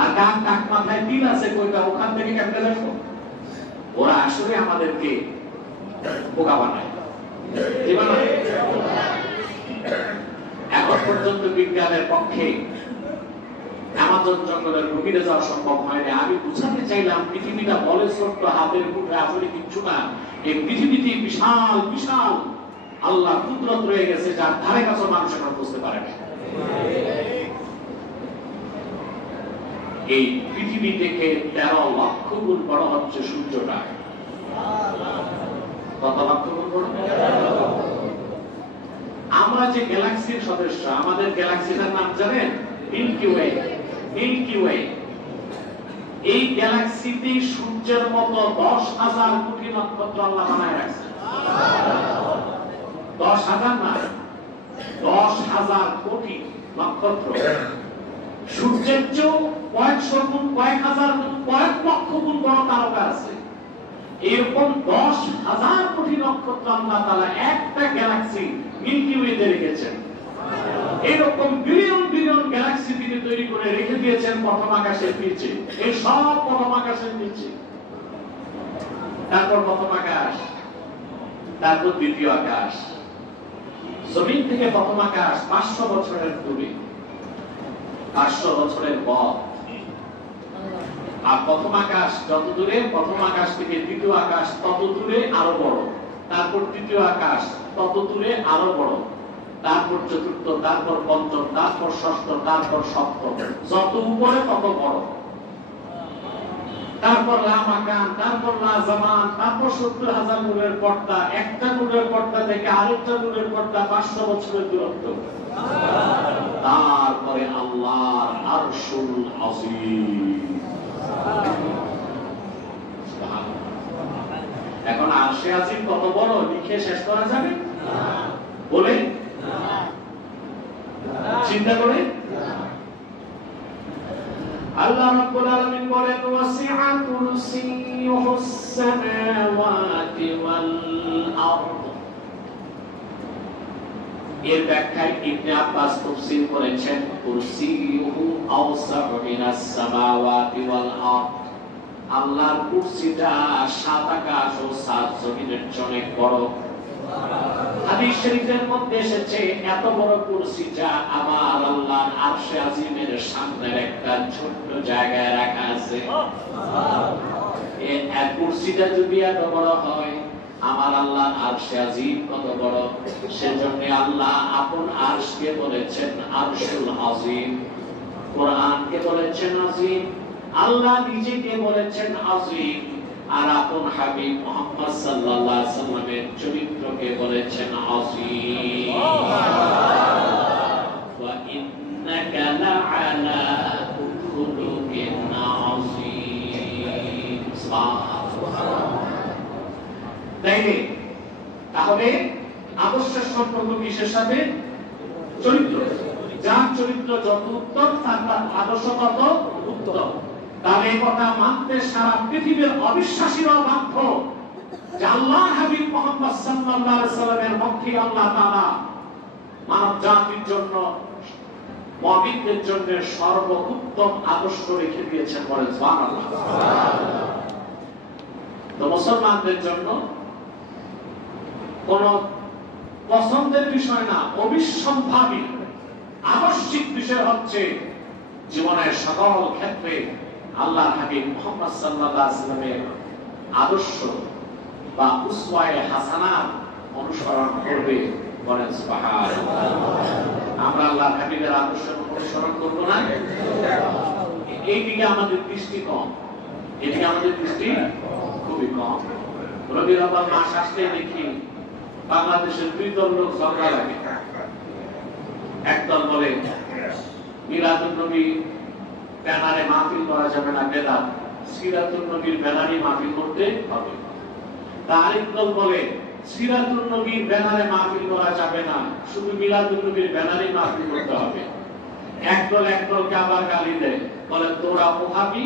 আর ডাক ডাক মাথায় তিল আছে কইটা, ওখান থেকে কেমনে দেখো? ওরা আসলে আমাদেরকে বোকা বানায়। এখন পর্যন্ত বিজ্ঞানের পক্ষে আমাজন জঙ্গলের গভীরে যাওয়া সম্ভব হয়নি। আমি বুঝাতে চাইলাম পৃথিবীটা বলে ছোট্ট, হাতের মুঠে, আসলে কিচ্ছু না। এই পৃথিবীতে বিশাল বিশাল আল্লাহ কুদরত রয়ে গেছে, যার ধারে কাছে মানুষ এখন বুঝতে পারে না। এই পৃথিবী থেকে 13 লক্ষ গুণ বড় হচ্ছে সূর্যটা। কত লক্ষ গুণ বড়? আমরা যে গ্যালাক্সির সদস্য, আমাদের গ্যালাক্সিটার নাম জানেন? Milky way. Milky way. এই গ্যালাক্সিতে সূর্যের মতো 10,000 কোটি নক্ষত্র আল্লাহ বানায় রাখছে। 10,000 না, 10,000 কোটি নক্ষত্র। সূর্যের চেয়েও কয়েকশো গুণ, কয়েক হাজার গুণ, কয়েক লক্ষ গুণ বড় তারকা আছে। এরকম 10,000 কোটি নক্ষত্র আল্লাহ তাআলা একটা গ্যালাক্সি মিল্কি ওয়েতে রেখেছেন। এরকম বিলিয়ন বিলিয়ন গ্যালাক্সি তিনি তৈরি করে রেখে দিয়েছেন প্রথম আকাশের নিচে। এই সব প্রথম আকাশের নিচে। তারপর প্রথম আকাশ, তারপর দ্বিতীয় আকাশ। জমিন থেকে প্রথম আকাশ 500 বছরের দূরে, 500 বছরের পথ। আর প্রথম আকাশ যত দূরে, প্রথম আকাশ থেকে দ্বিতীয় আকাশ তত দূরে আরো বড়, তারপর তৃতীয় আকাশ তত দূরে আরো বড়, তারপর চতুর্থ, তারপর পঞ্চম, তারপর ষষ্ঠ, তারপর সপ্তম। যত উপরে তত বড়। তারপর লামাকান, তারপর লাজামান, তারপর 70,000 নূরের পর্দা। একটা নূরের পর্দা থেকে আরেকটা নূরের পর্দা 500 বছরের দূরত্ব। তারপরে আল্লাহর আরশুল আযীম। এখন আরশে আযীম কত বড় লিখে শেষ করা যাবে? বলে চিন্তা করে আল্লাহ রাব্বুল আলামিন বলেন, ওয়াসিআ কুরসিয়ুহুস সামাওয়াতি ওয়াল আরদ। এর ব্যাখ্যায় ইবনে আব্বাস তাফসীর করেছেন, কুরসিয়ুহু আওসাউ মিনাস সামাওয়াতি ওয়াল আরদ। আল্লাহর কুরসিটা 7 আকাশ ও 7 জমিনের চেয়ে বড়। হাদিস শরীফের মধ্যে এসেছে, এত বড় কুরসি যা আমার আল্লাহর আরশে আযীমের সামনের একটা ছোট্ট জায়গায় রাখা আছে। এই কুরসিটা যদি এত বড় হয়, আমার আল্লাহর আরশে আযীম কত বড়। সেজন্য আল্লাহ আপন আরশকে বলেছেন আরশুল আযীম, কোরআনকে বলেছেন আযীম, আল্লাহ নিজেকে বলেছেন আযীম, আর আপন হাবিব মুহাম্মদ সাল্লাল্লাহু আলাইহি সাল্লামের চরিত্রকে বলেছেন আযীম। ওয়া ইন্নাকা লাআলা খুলুকিন আযীম। তাহলে আদর্শের সম্পর্ক কিসের সাথে? চরিত্র। যার চরিত্র যত উত্তম, তার আদর্শ তত উত্তম। তাহলে এই কথা মানতে সারা পৃথিবীর অবিশ্বাসীরাও বাধ্য যে আল্লাহর হাবিব মুহাম্মদ সাল্লাল্লাহু আলাইহি সাল্লামের মধ্যে আল্লাহ তাআলা মানব জাতির জন্য, মুমিনদের জন্য সর্বোত্তম আদর্শ রেখে দিয়েছেন। বলেন সুবহানাল্লাহ। তো মুসলমানদের জন্য কোন পছন্দের বিষয় না, অবিসম্ভাবী আবশ্যিক বিষয় হচ্ছে জীবনের সকল ক্ষেত্রে আল্লাহর হাবিব মুহাম্মদ সাল্লাল্লাহু আলাইহি ওয়াসাল্লামের আদর্শ বা উসওয়ায়ে হাসানা অনুসরণ করবে। বলেন সুবহানাল্লাহ। আমরা আল্লাহর হাবিবের আদর্শ অনুসরণ করব না, এই দিকে আমাদের দৃষ্টি কম, এদিকে আমাদের দৃষ্টি খুবই কম। রবিউল আউয়াল মাস আসলে দেখি বাংলাদেশের 2 দল লোক ঝগড়া লাগে। একদল বলে মিলাদুন নবী ব্যানারে মাহফিল করা যাবে না, বেদাত। সিরাতুন নবীর ব্যানারে মাহফিল করতে হবে। আরেক দল বলে সিরাতুন নবীর ব্যানারে মাহফিল করা যাবে না, শুধু মিলাদুন নবীর ব্যানারে মাহফিল করতে হবে। একদল একদলকে আবার গালি দেয়, বলে তোরা ওহাবি,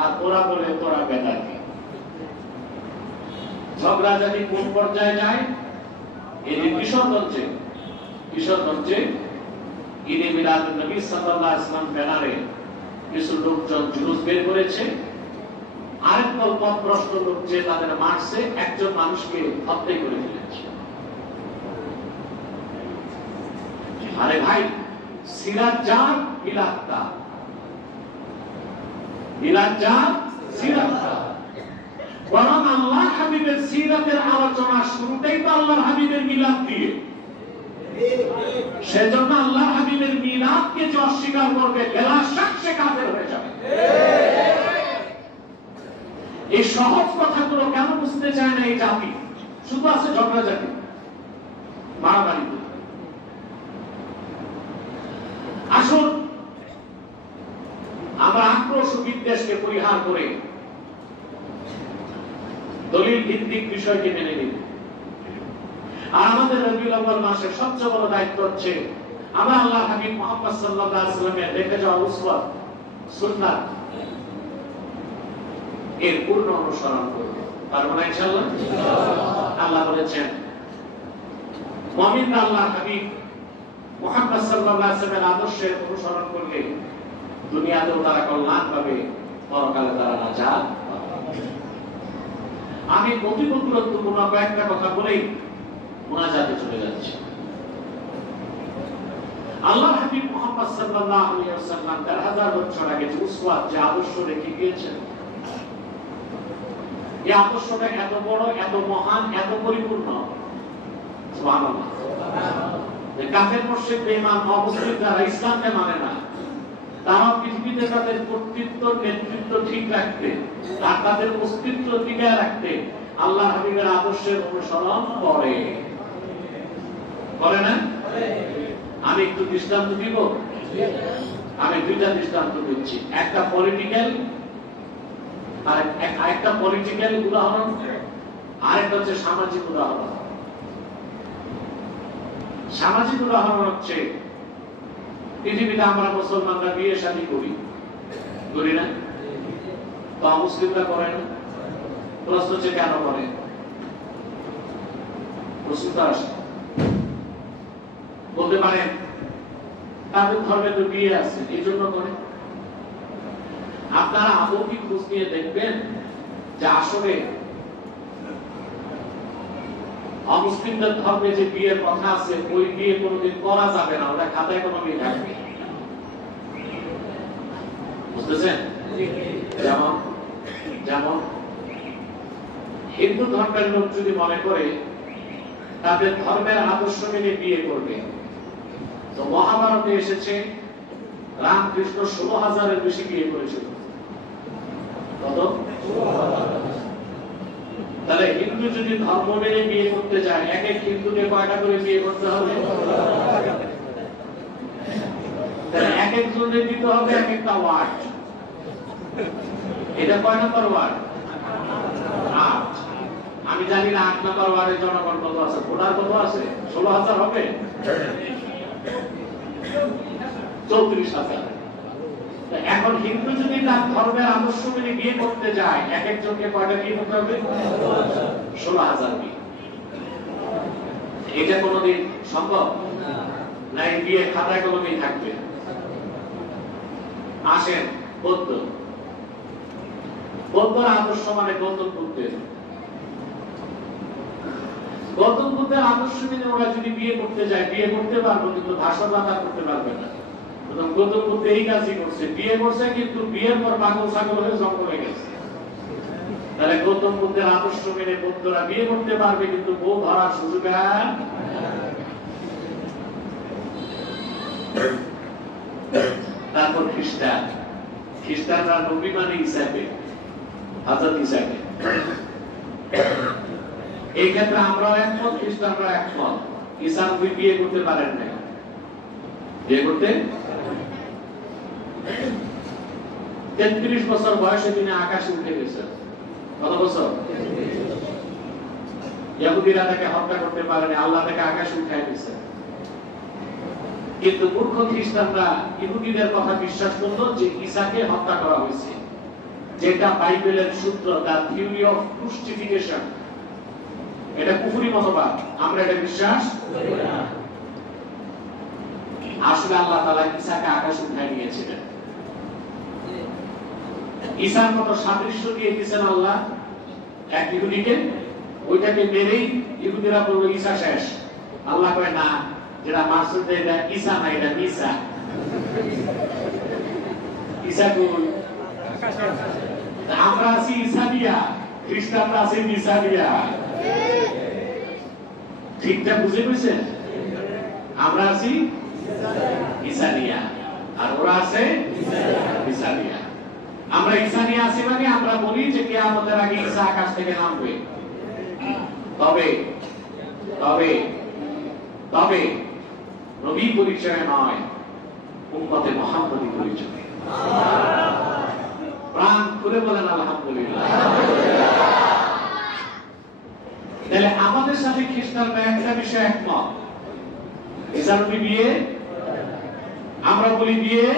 আর ওরা বলে তোরা বেদাতি। ঝগড়া যদি কোন পর্যায়ে যায়, এই কিশোরগঞ্জে ঈদে মিলাদুন নবী সাল্লাল্লাহু আলাইহি ওয়াসাল্লাম ব্যানারে কিছু লোকজন জুলুস বের করেছে, আরেক দল পথভ্রষ্ট লোক যে তাদের মারছে, একজন মানুষকে হত্যা করে ফেলেছে। আরে ভাই, সিরাত যার মিলাদ তার, মিলাদ যার সিরাত তার। বরং আল্লাহ হাবিবের সিরাতের আলোচনা শুরুটাই তো আল্লাহর হাবিবের মিলাদ দিয়ে। সেজন্য আল্লাহ হাবিবের মিলাদকে যে অস্বীকার করবে, বেলা শাক সে কাফের হয়ে যাবে। এই সহজ কথাগুলো কেন বুঝতে চায় না এই জাতি? শুধু আছে ঝগড়া জাতি, মারামারি। আসুন আমরা আক্রোশ বিদ্বেষকে পরিহার করে দলিল ভিত্তিক বিষয়কে মেনে নিব। আর আমাদের রবিউল আউয়াল মাসের সবচেয়ে বড় দায়িত্ব হচ্ছে আমরা আল্লাহ হাবিব মুহাম্মদ সাল্লাল্লাহু আলাইহি ওয়াসাল্লামের রেখে যাওয়া উসওয়াত সুন্নাত এর পূর্ণ অনুসরণ করব। পারবো না ইনশাআল্লাহ? আল্লাহ বলেছেন, মুমিনরা আল্লাহ হাবিব মুহাম্মদ সাল্লাল্লাহু আলাইহি ওয়াসাল্লামের আদর্শের অনুসরণ করলে দুনিয়াতেও তারা কল্যাণ পাবে, পরকালে তারা নাজাত পাবে। আমি অতি গুরুত্বপূর্ণ কয়েকটা কথা বলেই মুনাজাতে চলে যাচ্ছি। আল্লাহ হাবিব মুহাম্মদ সাল্লাল্লাহু আলাইহি ওয়াসাল্লাম ১৩,০০০ বছর আগে যে উসওয়াত, যে আদর্শ রেখে গিয়েছেন, এই আদর্শটা এত বড়, এত মহান, এত পরিপূর্ণ, সুবহানাল্লাহ। যে কাফের মুশরিক বেঈমান অমুসলিম যারা ইসলামকে মানে না, তারা পৃথিবীতে তাদের কর্তৃত্ব নেতৃত্ব ঠিক রাখতে, তাদের অস্তিত্ব টিকায় রাখতে আল্লাহ হাবিবের আদর্শের অনুসরণ করে না? আমি একটু দৃষ্টান্ত দিব। আমি দুইটা দৃষ্টান্ত দিচ্ছি, একটা পলিটিক্যাল আর একটা পলিটিক্যাল উদাহরণ, আরেকটা হচ্ছে সামাজিক উদাহরণ। সামাজিক উদাহরণ হচ্ছে পৃথিবীতে আমরা মুসলমানরা বিয়ে শাদী করি না? তো মুসলিমরা করে না। প্রশ্ন হচ্ছে কেন করে? প্রশ্নটা আসে, বলতে পারেন তাদের ধর্মে তো বিয়ে আছে, এই জন্য করে। আপনারা আদৌকি খোঁজ নিয়ে দেখবেন যে আসলে অমুসলিমদের ধর্মে যে বিয়ের কথা আছে, ওই বিয়ে কোনোদিন করা যাবে না, ওটা খাতায় কোনো বিয়ে থাকবে। বুঝতেছেন? যেমন হিন্দু ধর্মের লোক যদি মনে করে তাদের ধর্মের আদর্শ মেনে বিয়ে করবে, তো মহাভারতে এসেছে রামকৃষ্ণ ১৬,০০০-এর বেশি বিয়ে করেছিল। কত? তাহলে হিন্দু যদি ধর্ম মেনে বিয়ে করতে যায়, এক এক হিন্দুকে কয়টা করে বিয়ে করতে হবে? এক একজনের দিতে হবে এক একটা ওয়ার্ড। এটা কয় নম্বর ওয়ার্ড? ৮। আমি জানি না ৮ নম্বর ওয়ার্ডের জনগণ কত আছে, ভোটার কত আছে? ১৬,০০০ হবে? ৩৪,০০০। এখন হিন্দু যদি তার ধর্মের আদর্শ মেনে বিয়ে করতে যায়, এক একজনকে কয়টা বিয়ে করতে হবে? ১৬,০০০ বিয়ে। এটা কোনোদিন সম্ভব না? এই বিয়ে খাতায় কলমেই থাকবে। আসেন বৌদ্ধর আদর্শ মানে গৌতম বুদ্ধের আদর্শ মেনে ওরা যদি বিয়ে করতে যায়, বিয়ে করতে পারবো, কিন্তু ভাষণ বাধা করতে পারবে না। গৌতম বুদ্ধ এই কাজই করছে, বিয়ে করছে, কিন্তু বিয়ের পর পাগল ছাগল হয়ে জঙ্গলে গেছে। তাহলে গৌতম বুদ্ধের আদর্শ মেনে বৌদ্ধরা বিয়ে করতে পারবে, কিন্তু বউ ধরার সুযোগ। তারপর খ্রিস্টানরা নবী মানে ইসাকে, হযরত ইসাকে। এই ক্ষেত্রে আমরাও একমত, খ্রিস্টানরা একমত। ঈসা নবী বিয়ে করতে পারেন না। বিয়ে করতে ৩৩ বছর বয়সে তিনি আকাশে উঠে গেছেন। কত বছর? ইহুদিরা তাকে হত্যা করতে পারেনি, আল্লাহ তাকে আকাশে উঠায় দিয়েছেন। কিন্তু মূর্খ খ্রিস্টানরা ইহুদিদের কথা বিশ্বাস করলো যে ঈসাকে হত্যা করা হয়েছে, যেটা বাইবেলের সূত্র, দা থিওরি অফ ক্রুসিফিকেশন। এটা কুফরি মতবাদ, আমরা এটা বিশ্বাস করি না। আসলে আল্লাহ তাআলা ঈসাকে আকাশে উঠায় নিয়েছিলেন। ঈসার মতো সাদৃশ্য দিয়ে দিয়েছেন আল্লাহ এক ইহুদিকে, ওইটাকে মেরেই ইহুদিরা বলল ঈসা শেষ। আল্লাহ কয় না, যেটা মাসুদ এটা ঈসা না, এটা মিসা। ঈসা কই? আমরা আছি ঈসা দিয়া, খ্রিস্টানরা আছে মিসা দিয়া। ঠিকঠাক বুঝে পেয়েছেন? আমরা আছি ঈসা দিয়া আর ওরা আছে মিসা দিয়া। আমরা ঈসা নিয়ে আছি মানে আমরা বলি যে কিয়ামতের আগে ঈসা আকাশ থেকে নামবে। তবে তবে তবে নবী পরিচয় নয়, উম্মতে মুহাম্মদী পরিচয়। প্রাণ খুলে বলেন আলহামদুলিল্লাহ। তাহলে আমাদের সাথে খ্রিস্টানরা একটা বিষয় একমত, ঈসা নবী বিয়ে, আমরা বলি বিয়ে।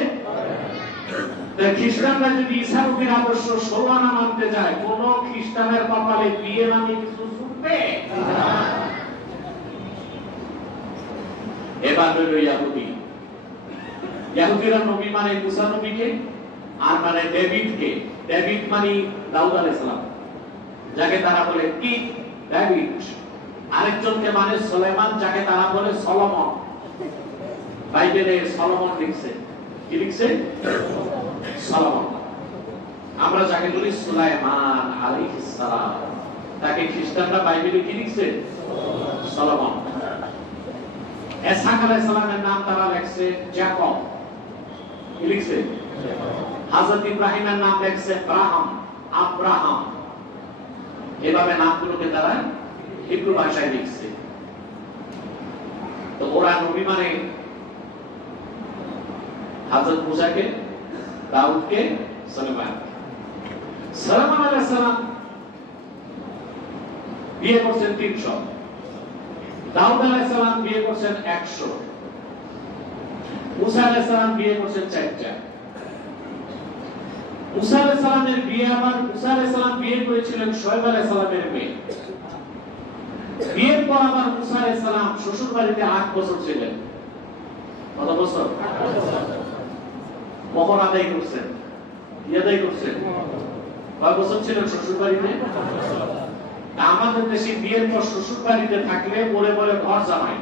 খ্রিস্টানরা যদি ঈসা নবীর আদর্শ 16 আনা মানতে যায়, কোন খ্রিস্টানের কপালে বিয়ে নামে কিছু শুনবে? এবার হইল ইহুদি। ইহুদিরা নবী মানে মুসা নবীকে, আর মানে ডেভিডকে। ডেভিড মানে দাউদ আলাইহিস সালাম, যাকে তারা বলে কি ডেভিড। আরেকজনকে মানে সুলাইমান, যাকে তারা বলে সলোমন। বাইবেলে সলোমন লিখছে, কি লিখছে? সলোমন। আমরা যাকে বলি সুলাইমান আলাইহিস সালাম, তাকে খ্রিস্টানরা বাইবেলে কি লিখছে? সলোমন। ইসহাক আলাইহিস সালামের নাম তারা লিখছে জ্যাকব, কি লিখছে? হযরত ইব্রাহিমের নাম লিখছে আব্রাহাম। এভাবে নামগুলোকে তারা হিব্রু ভাষায় লিখছে। তো ওরা নবী মানে হযরত মুসাকে, দাউদকে, সুলাইমান। সুলাইমান আলাইহিস সালাম বিয়ে করছেন 300, দাউদ আলাইহিস সালাম বিয়ে করছেন 100, মুসা আলাইহিস সালাম বিয়ে করছেন 4টা। মুসা আলাইহিস সালামের বিয়ে, আবার মুসা আলাইহিস সালাম বিয়ে করেছিলেন শুআয়ব আলাইহিস সালামের মেয়ে। বিয়ের পর আবার মুসা আলাইহিস সালাম শ্বশুর বাড়িতে 8 বছর ছিলেন। কত বছর? 8 বছর। মোহর আদায় করছেন, কি আদায় করছেন? কয় বছর ছিলেন শ্বশুর বাড়িতে? আমাদের দেশে বিয়ের পর শ্বশুর বাড়িতে থাকলে বলে বলে ঘর জামাই।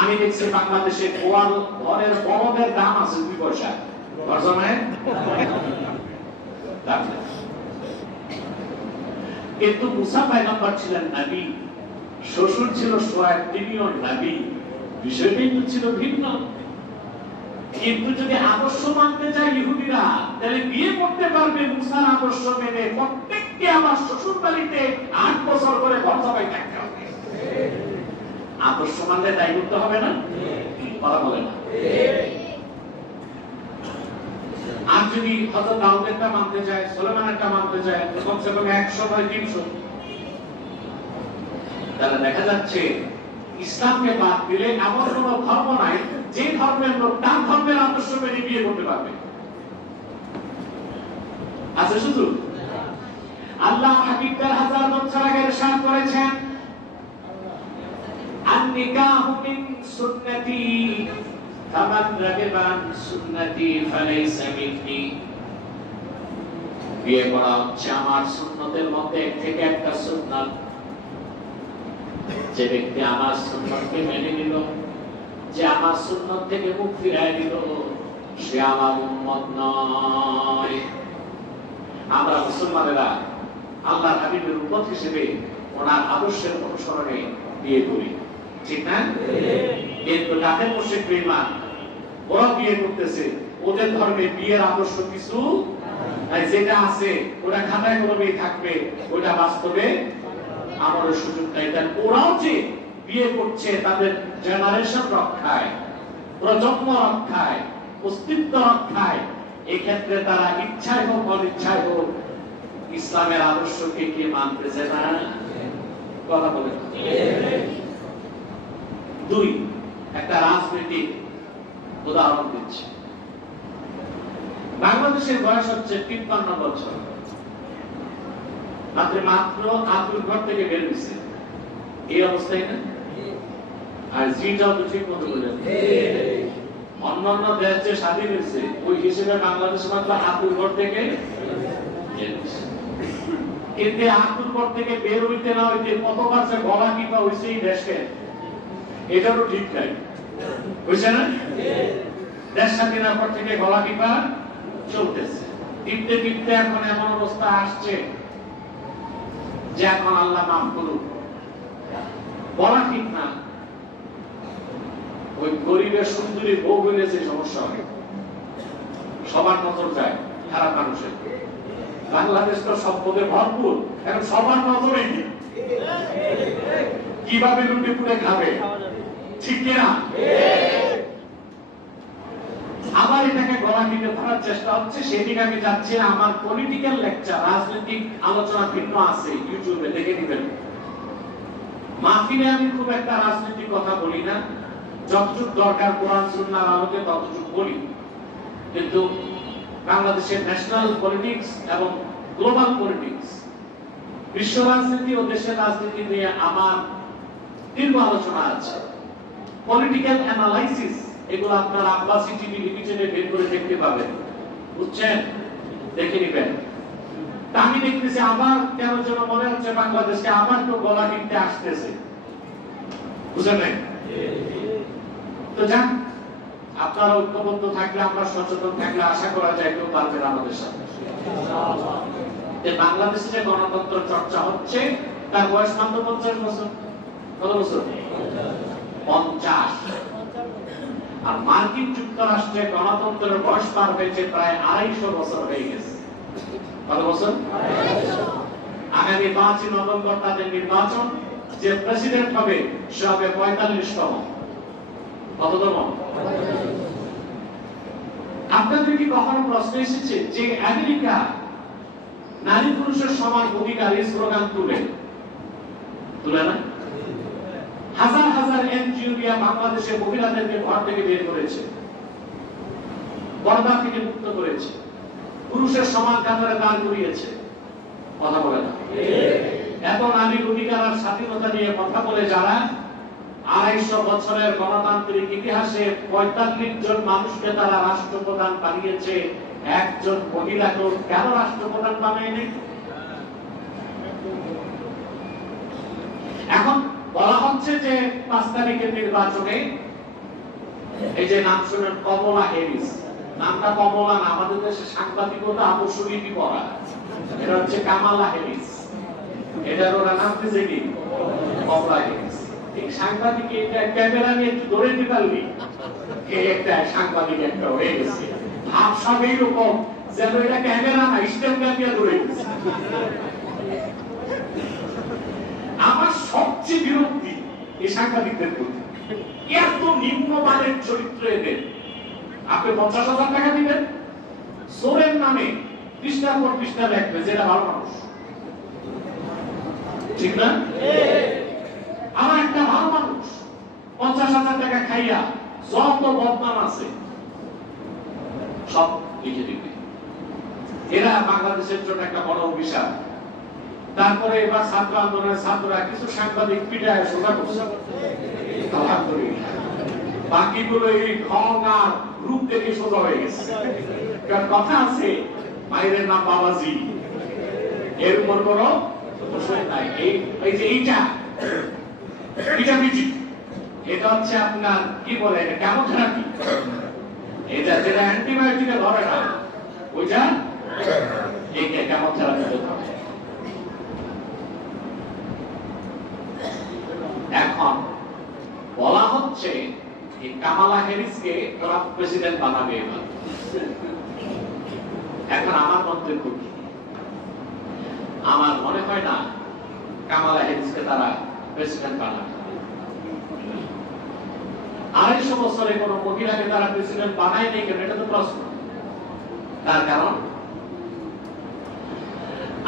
আমি দেখছি বাংলাদেশে ঘরের বড়দের দাম আছে 2 পয়সা, ঘর জামাই। কিন্তু মুসা পয়গম্বর ছিলেন নবী, শ্বশুর ছিল শুআয়ব, তিনিও নবী, বিষয়টা ছিল ভিন্ন। কিন্তু যদি আদর্শ মানতে যায় ইহুদিরা, তাহলে বিয়ে করতে পারবে মুসার আদর্শ মেনে, প্রত্যেককে আমার শ্বশুর বাড়িতে 8 বছর করে ঘর জামাই থাকতে হবে। আদর্শ মানলে তাই করতে হবে না? কথা বলে না। আর যদি হযরত দাউদেরটা মানতে যায়, সুলাইমানেরটা মানতে যায়, কমসে কম 100 বা 300। তাহলে দেখা যাচ্ছে ইসলামকে বাদ দিলে এমন কোন ধর্ম নাই যে ধর্মের লোক তার ধর্মের আদর্শ মেনে বিয়ে করতে পারবে। আছে শুধু আল্লাহ হাবিব 1000 বছর আগে ইরশাদ করেছেন, আন-নিকাহু মিন সুন্নতি ফামান রাগিবা আন সুন্নতি ফালাইসা মিন্নি। বিয়ে করা হচ্ছে আমার সুন্নতের মধ্যে থেকে একটা সুন্নাত। যে ব্যক্তি আমার সুন্নতকে মেনে নিল, যে আমার সুন্নত থেকে মুখ ফিরায় দিল, সে আমার উম্মত নয়। আমরা মুসলমানেরা আল্লাহর হাবিবের উম্মত হিসেবে ওনার আদর্শের অনুসরণে বিয়ে করি, ঠিক না? কিন্তু কাফের মুশরিক বেঈমান ওরা বিয়ে করতেছে, ওদের ধর্মে বিয়ের আদর্শ কিছু নাই। যেটা আছে ওটা খাতায় কলমেই থাকবে, ওটা বাস্তবে আমাদের সুযোগ নাই। ওরাও যে বিয়ে করছে তাদের জেনারেশন রক্ষায়, প্রজন্ম রক্ষায়, অস্তিত্ব রক্ষায়, এই ক্ষেত্রে তারা ইচ্ছায় হোক অনিচ্ছায় হোক ইসলামের আদর্শকে কে মানতেছে না? কথা বলে। দুই, একটা রাজনৈতিক উদাহরণ দিচ্ছি। বাংলাদেশের বয়স হচ্ছে 53 বছর, মাত্র আতুর ঘর থেকে বের হয়েছে, এই অবস্থায় না? আর জিটাও তো ঠিক মতো বলে, অন্যান্য দেশ যে স্বাধীন হয়েছে ওই হিসেবে বাংলাদেশ মাত্র আতুর ঘর থেকে বের হয়েছে। কিন্তু আতুর ঘর থেকে বের হইতে না হইতে কতবার যে গলা টিপা হয়েছে এই দেশকে, এটারও ঠিক নাই, বুঝছে না? দেশ স্বাধীনের পর থেকে গলা টিপা চলতেছে, টিপতে টিপতে এখন এমন অবস্থা আসছে যে এখন আল্লাহ মাফ করুক, বলা ঠিক না। ওই গরিবের সুন্দরী বউ হইলে যে সমস্যা হয়, সবার নজর যায় খারাপ মানুষের। বাংলাদেশ তো সম্পদে ভরপুর, এখন সবার নজরে কিভাবে লুটে পুড়ে খাবে, ঠিক কিনা? আবার এটাকে গলা টিপে ধরার চেষ্টা হচ্ছে। সেদিন আমি যাচ্ছি, আমার পলিটিক্যাল লেকচার, রাজনৈতিক আলোচনা ভিন্ন আছে, ইউটিউবে দেখে দিবেন। মাহফিলে আমি খুব একটা রাজনৈতিক কথা বলি না, যতটুকু দরকার কোরআন সুন্নাহর আলোকে ততটুকু বলি। কিন্তু বাংলাদেশের ন্যাশনাল পলিটিক্স এবং গ্লোবাল পলিটিক্স, বিশ্ব রাজনীতি ও দেশের রাজনীতি নিয়ে আমার দীর্ঘ আলোচনা আছে। পলিটিক্যাল অ্যানালাইসিস, এগুলো আপনারা আব্বাসী টিভি লিমিটেডে বের করে দেখতে পাবেন, বুঝছেন? দেখে নিবেন। আমি দেখতেছি আবার কেন যেন মনে হচ্ছে বাংলাদেশকে আবার তো গলা টিপতে আসতেছে, বুঝলেন? তো যান, আপনারা ঐক্যবদ্ধ থাকলে, আমরা সচেতন থাকলে আশা করা যায় কেউ পারবেন আমাদের সাথে। বাংলাদেশে যে গণতন্ত্র চর্চা হচ্ছে তার বয়স মাত্র 50 বছর। কত বছর? 50। আর মার্কিন যুক্তরাষ্ট্রে গণতন্ত্রের বয়স পার হয়েছে প্রায় 250 বছর হয়ে গেছে। কত বছর? আগামী 5 নভেম্বর তাদের নির্বাচন, যে প্রেসিডেন্ট হবে সে হবে 45তম। কততম? আপনাদের কি কখনো প্রশ্ন এসেছে যে আমেরিকা নারী পুরুষের সমান অধিকার এই স্লোগান তুলে না? হাজার হাজার এনজিও দিয়া বাংলাদেশে মহিলাদেরকে ঘর থেকে বের করেছে, পর্দা থেকে মুক্ত করেছে, পুরুষের সমান কাতারে দাঁড় করিয়েছে। কথা বলে না? এত নারীর অধিকার আর স্বাধীনতা নিয়ে কথা বলে যারা 250 বছরের গণতান্ত্রিক ইতিহাসে 45 জন মানুষকে তারা রাষ্ট্রপ্রধান বানিয়েছে, একজন মহিলাকে কেন রাষ্ট্রপ্রধান বানায়নি? এখন বলা হচ্ছে যে 5 তারিখের নির্বাচনে এই যে নাম শুনেন কমলা হ্যারিস, নামটা কমলা না, আমাদের দেশে সাংবাদিকতা আপসরীতি করা, এটা হচ্ছে কামালা হ্যারিস। এটার ওরা নাম দিয়েছে কি? কমলা হ্যারিস। এই সাংবাদিক এটা ক্যামেরা নিয়ে একটু ধরে দিতে পারলি, এই একটা সাংবাদিক একটা হয়ে গেছে। ভাব সব এইরকম যেন এটা ক্যামেরা না, স্ট্যান্ড দিয়ে ধরে গেছে। আমার সবচেয়ে বিরক্তি এই সাংবাদিকদের প্রতি, এত নিম্নমানের চরিত্র এদের। আপনি 50,000 টাকা দিবেন, সোরের নামে পৃষ্ঠার পর পৃষ্ঠা লিখবে যেটা ভালো মানুষ, ঠিক না? আমার একটা ভালো মানুষ 50,000 টাকা খাইয়া যত বদনাম আছে সব লিখে দিবে। এরা বাংলাদেশের জন্য একটা বড় অভিশাপ। তারপরে এবার ছাত্র আন্দোলনের ছাত্ররা কিছু সাংবাদিক পিটায় সোজা করছে, বাকিগুলো এই ঢং আর রূপ দেখে সোজা হয়ে গেছে। কথা আছে, মায়ের নাম বাবাজি, এর উপর কোনো দোষই নাই। এই যে এইটা পিটাপিটি, এটা হচ্ছে আপনার কি বলে, এটা কেমোথেরাপি। এটা যেটা অ্যান্টিবায়োটিকে ধরে না, ওইটা এইটা কেমোথেরাপিতে ধরে। এখন বলা হচ্ছে এই কামালা হ্যারিসকে ওরা প্রেসিডেন্ট বানাবে এবার। এখন আমার মন্তব্য কি? আমার মনে হয় না কামালা হ্যারিসকে তারা প্রেসিডেন্ট বানাবে। 250 বছরে কোন মহিলাকে তারা প্রেসিডেন্ট বানায়নি কেন, এটা তো প্রশ্ন। তার কারণ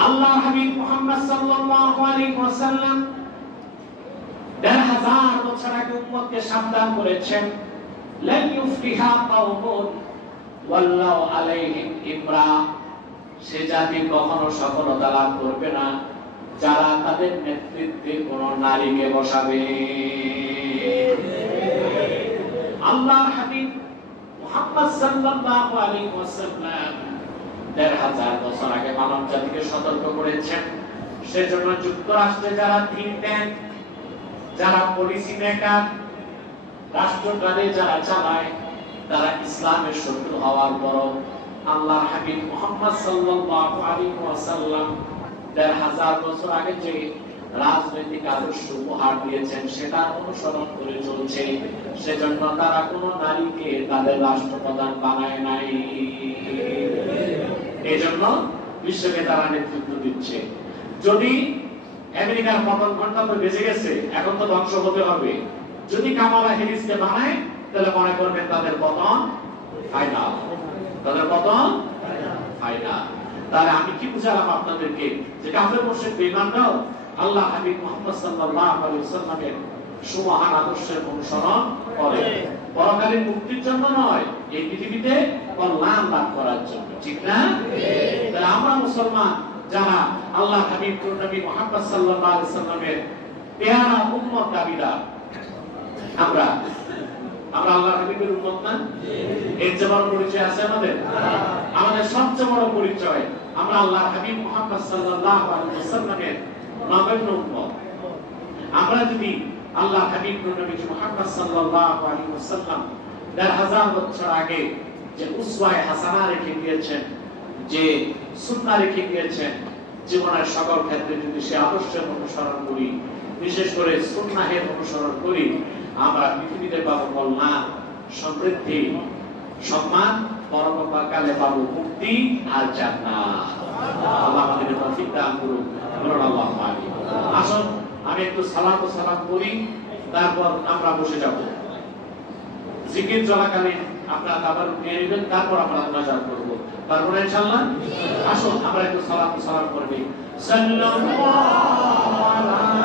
আল্লাহ হাবিব মুহাম্মদ সাল্লাল্লাহু আলাইহি ওয়াসাল্লাম ১৫০০ বছর আগে উম্মতকে সাবধান করেছেন, লান ইউফলিহা কওমুন ওয়াল্লাহু আলাইহিম ইমরা, সে জাতি কখনো সফলতা লাভ করবে না যারা তাদের নেতৃত্বে কোন নারীকে বসাবে। আল্লাহ হাবিব মুহাম্মদ সাল্লাল্লাহু আলাইহি ওয়াসাল্লাম ১৫০০ বছর আগে মানব জাতিকে সতর্ক করেছেন। সেজন্য যুক্তরাষ্ট্রে যারা থিঙ্ক ট্যাঙ্ক, যারা পলিসি মেকার, রাষ্ট্রকারে যারা চালায়, তারা ইসলামের শত্রু হওয়ার পরও আল্লাহ হাবিব মুহাম্মদ সাল্লাল্লাহু আলাইহি ওয়াসাল্লাম ১৫০০ বছর আগে যে রাজনৈতিক আদর্শ উপহার দিয়েছেন সেটা অনুসরণ করে চলছে। সেজন্য তারা কোন নারীকে তাদের রাষ্ট্রপ্রধান বানায় নাই। এজন্য বিশ্বকে তারা নেতৃত্ব দিচ্ছে। যদি আমেরিকার পতন ঘন্টা তো বেজে গেছে, এখন তো ধ্বংস হতে হবে। যদি কামালা হ্যারিসকে বানায় তাহলে মনে করবেন তাদের পতন ফাইনাল, তাদের পতন ফাইনাল। তাহলে আমি কি বুঝালাম আপনাদেরকে যে কাফের মুশরিক বেঈমানরাও আল্লাহ হাবিব মুহাম্মদ সাল্লাল্লাহু আলাইহি ওয়াসাল্লামের সুমহান আদর্শের অনুসরণ করে, পরকালীন মুক্তির জন্য নয়, এই পৃথিবীতে কল্যাণ লাভ করার জন্য। ঠিক না? তাহলে আমরা মুসলমান যারা আল্লাহ হাবিব নবী মুহাম্মদ সাল্লাল্লাহু আলাইহি ওয়াসাল্লামের পেয়ারা উম্মত দাবিদার, আমরা আল্লাহ হাবিবের উম্মত না? এর যে বড় পরিচয় আছে আমাদের? আমাদের সবচেয়ে বড় পরিচয় আমরা আল্লাহ হাবিব মুহাম্মদ সাল্লাল্লাহু আলাইহি ওয়াসাল্লামের নগণ্য উম্মত। আমরা যদি আল্লাহ হাবিব নবী মুহাম্মদ সাল্লাল্লাহু আলাইহি ওয়াসাল্লাম ১৫০০ বছর আগে যে উসওয়ায়ে হাসানা রেখে গিয়েছেন, যে সুন্নাহ রেখে গিয়েছেন, জীবনের সকল ক্ষেত্রে যদি সে আদর্শের অনুসরণ করি, বিশেষ করে সুন্নাহের অনুসরণ করি, আমরা পৃথিবীতে পাবো কল্যাণ, সমৃদ্ধি, সম্মান, পরকালে পাবো মুক্তি আর জান্নাত। আল্লাহ আমাদেরকে তৌফিক দান করুন। আল্লাহু আমিন। আসুন আমি একটু সালাত ও সালাম করি, তারপর আমরা বসে যাব। জিকির চলাকালীন আপনারা তাবারুক নিয়ে নেবেন, তারপর আমরা মুনাজাত করব। তারপরে ইনশাআল্লাহ আসুন আমরা একটু সালাত ও সালাম করব। সাল্লাল্লাহু আলাইহি